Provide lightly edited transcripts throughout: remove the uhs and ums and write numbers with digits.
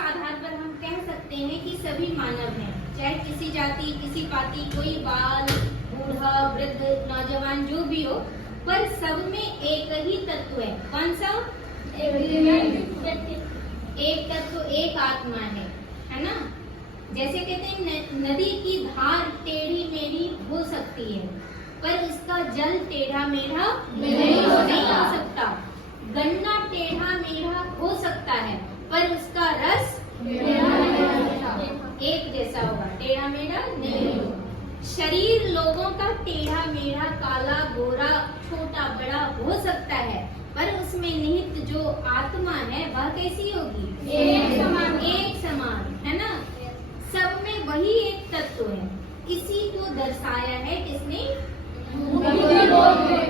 आधार पर हम कह सकते हैं कि सभी मानव हैं, चाहे किसी जाति, किसी पाति, कोई बाल, बूढ़ा, वृद्ध, नौजवान, जो भी हो, पर सब में एक ही तत्व है। कौन सा? एक तत्व, एक आत्मा है ना। जैसे कहते हैं नदी की धार टेढ़ी मेढ़ी हो सकती है, पर उसका जल टेढ़ा मेढ़ा नहीं हो सकता। गन्ना टेढ़ा मेढ़ा हो सकता है, पर उसका रस एक जैसा होगा, टेढ़ा मेढ़ा नहीं होगा। शरीर लोगों का टेढ़ा मेढ़ा, काला गोरा, छोटा बड़ा हो सकता है, पर उसमें निहित जो आत्मा है वह कैसी होगी? एक समान, है ना। सब में वही एक तत्व है। इसी को दर्शाया है किसने?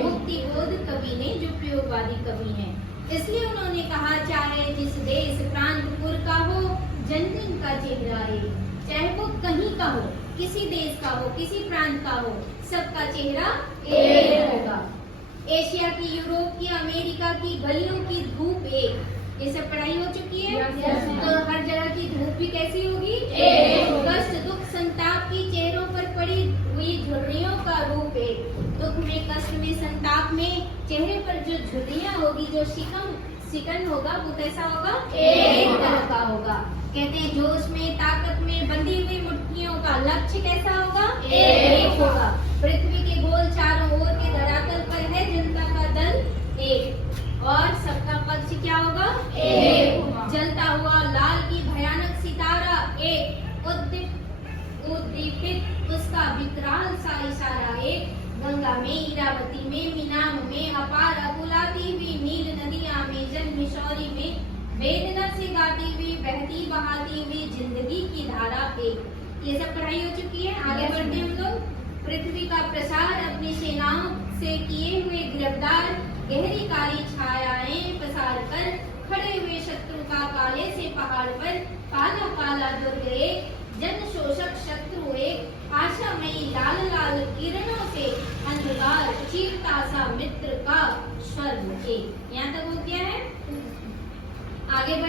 मुक्ति बोध कवि ने, जो प्रयोगवादी कवि हैं। इसलिए उन्होंने कहा, चाहे जिस देश प्रांत पुर का हो, जन जन का चेहरा एक। चाहे वो कहीं का हो, किसी देश का हो, किसी प्रांत का हो, सबका चेहरा एक होगा। एशिया की, यूरोप की, अमेरिका की गलियों की धूप एक। ये सब पढ़ाई हो चुकी है। तो हर जगह की धूप भी कैसी होगी? कष्ट, दुख, संताप की चेहरों पर पड़ी हुई झुर्रियों का रूप एक। दुख में, कष्ट में, संताप में चेहरे पर जो झुर्रियां होगी, जो शिकन होगा, वो कैसा होगा? एक तरह का होगा। कहते हैं जोश में, ताकत में बंधी हुई मुट्ठियों का लक्ष्य कैसा होगा? एक होगा। पृथ्वी के गोल चारों ओर के धरातल पर है जनता का दल एक, और सबका पक्ष क्या होगा? एक। जलता हुआ लाल की भयानक सितारा एक, उद्दीपित उसका विकराल सा इशारा एक। गंगा में, इरावती में, मीनाम में, अपार अकुलाती हुई नील नदियां में, जल मिशौरी में वेदना से गाती हुई, बहती बहाती हुई जिंदगी की धारा एक। ये सब पढ़ाई हो चुकी है। आगे बढ़ते हैं हम लोग। पृथ्वी का प्रसार अपनी सेनाओं से किए हुए गिरफ्तार, गहरी काली छायाएं पसार कर खड़े हुए शत्रु का काले से पहाड़ पर काला काला दुर्ग एक, जन शोषक शत्रु एक, आशामयी लाल लाल किरणों से अंधकार चीरता सा मित्र का स्वर्ग एक। यहाँ तक हो गया है। आगे बढ़